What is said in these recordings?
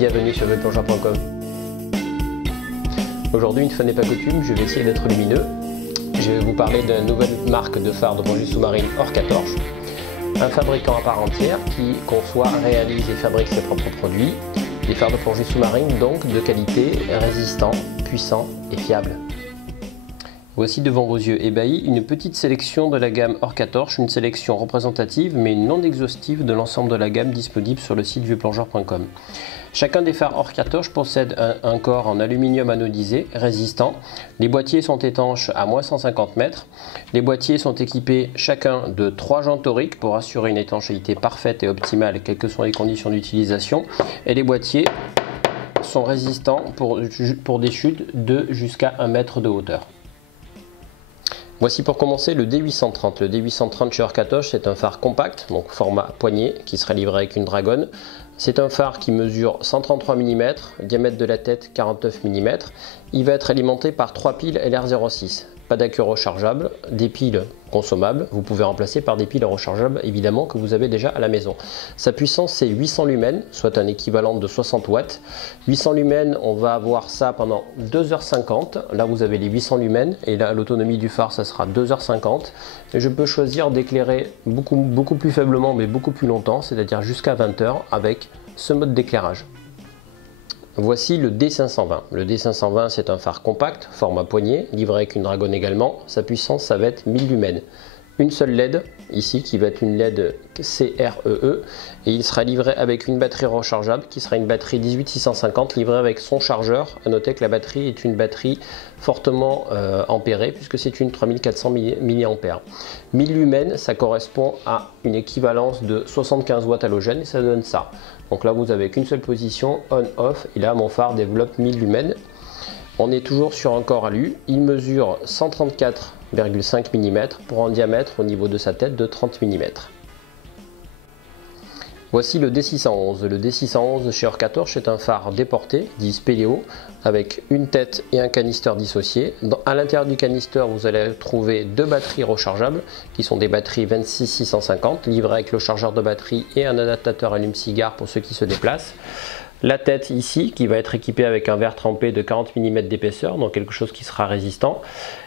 bienvenue sur vieuxplongeur.com. Aujourd'hui, une fois n'est pas coutume, je vais essayer d'être lumineux. Je vais vous parler d'une nouvelle marque de phare de plongée sous-marine Orca Torch, un fabricant à part entière qui conçoit, réalise et fabrique ses propres produits. Des phares de plongée sous-marine donc de qualité, résistants, puissants et fiables. Voici devant vos yeux ébahis une petite sélection de la gamme Orca Torch, une sélection représentative mais non exhaustive de l'ensemble de la gamme disponible sur le site vieuxplongeur.com. Chacun des phares Orca Torch possède un corps en aluminium anodisé résistant. Les boîtiers sont étanches à moins 150 mètres. Les boîtiers sont équipés chacun de 3 jantes toriques pour assurer une étanchéité parfaite et optimale quelles que soient les conditions d'utilisation. Et les boîtiers sont résistants pour des chutes de jusqu'à 1 mètre de hauteur. Voici pour commencer le D830. Le D830 chez Orca Torch, c'est un phare compact, donc format poignée, qui sera livré avec une dragonne. C'est un phare qui mesure 133 mm, diamètre de la tête 49 mm. Il va être alimenté par 3 piles LR06. Pas d'accu rechargeable, des piles consommables. Vous pouvez remplacer par des piles rechargeables évidemment que vous avez déjà à la maison. Sa puissance c'est 800 lumens, soit un équivalent de 60 watts. 800 lumens, on va avoir ça pendant 2h50. Là vous avez les 800 lumens et là l'autonomie du phare ça sera 2h50. Et je peux choisir d'éclairer beaucoup plus faiblement mais beaucoup plus longtemps, c'est-à-dire jusqu'à 20h avec ce mode d'éclairage. Voici le D520. Le D520 c'est un phare compact, format poignée, livré avec une dragonne également. Sa puissance ça va être 1000 lumens. Une seule LED ici qui va être une LED CREE et il sera livré avec une batterie rechargeable qui sera une batterie 18650 livrée avec son chargeur. À noter que la batterie est une batterie fortement ampérée puisque c'est une 3400 mAh. 1000 lumens ça correspond à une équivalence de 75 watts halogène et ça donne ça. Donc là vous avez qu'une seule position on-off et là mon phare développe 1000 lumens. On est toujours sur un corps alu, il mesure 134,5 mm pour un diamètre au niveau de sa tête de 30 mm. Voici le D611. Le D611 chez Orca Torch est un phare déporté, dit spéléo, avec une tête et un canister dissocié. À l'intérieur du canister, vous allez trouver 2 batteries rechargeables, qui sont des batteries 26650, livrées avec le chargeur de batterie et un adaptateur allume-cigare pour ceux qui se déplacent. La tête ici qui va être équipée avec un verre trempé de 40 mm d'épaisseur, donc quelque chose qui sera résistant.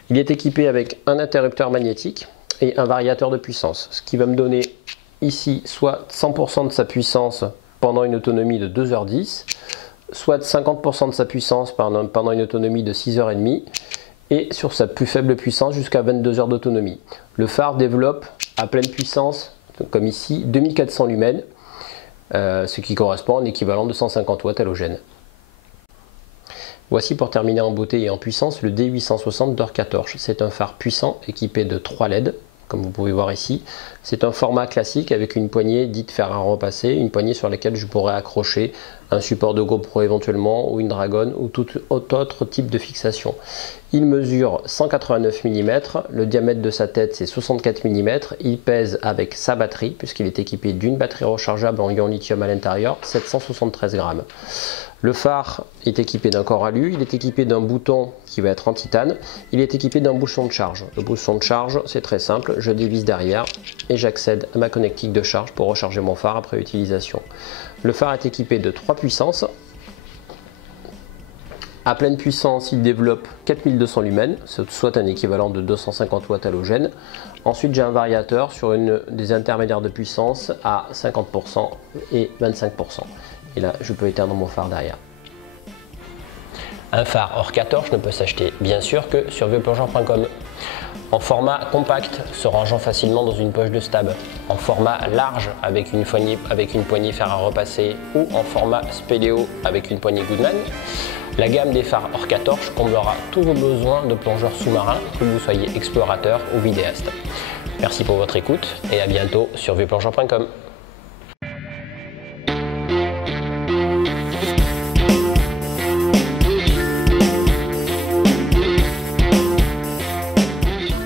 Il est équipé avec un interrupteur magnétique et un variateur de puissance, ce qui va me donner ici soit 100% de sa puissance pendant une autonomie de 2h10, soit 50% de sa puissance pendant une autonomie de 6h30 et sur sa plus faible puissance jusqu'à 22 heures d'autonomie. Le phare développe à pleine puissance, comme ici, 2400 lumens. Ce qui correspond à un équivalent de 150 watts halogène. Voici pour terminer en beauté et en puissance le D860 d'Orca Torch. C'est un phare puissant équipé de 3 LED, comme vous pouvez voir ici. C'est un format classique avec une poignée dite fer à repasser, une poignée sur laquelle je pourrais accrocher un support de GoPro éventuellement ou une dragonne ou tout autre type de fixation. Il mesure 189 mm, le diamètre de sa tête c'est 64 mm, il pèse avec sa batterie puisqu'il est équipé d'une batterie rechargeable en ion lithium à l'intérieur, 773 grammes. Le phare est équipé d'un corps alu, il est équipé d'un bouton qui va être en titane, il est équipé d'un bouchon de charge. Le bouchon de charge c'est très simple, je dévisse derrière et j'accède à ma connectique de charge pour recharger mon phare après utilisation. Le phare est équipé de 3 puissances. À pleine puissance, il développe 4200 lumens, soit un équivalent de 250 watts halogène. Ensuite, j'ai un variateur sur des intermédiaires de puissance à 50% et 25%. Et là, je peux éteindre mon phare derrière. Un phare Orca Torch ne peut s'acheter bien sûr que sur vieuxplongeur.com. En format compact, se rangeant facilement dans une poche de stab. En format large avec une poignée fer à repasser ou en format spéléo avec une poignée Goodman. La gamme des phares Orca Torch comblera tous vos besoins de plongeurs sous-marins, que vous soyez explorateur ou vidéaste. Merci pour votre écoute et à bientôt sur vieuxplongeur.com.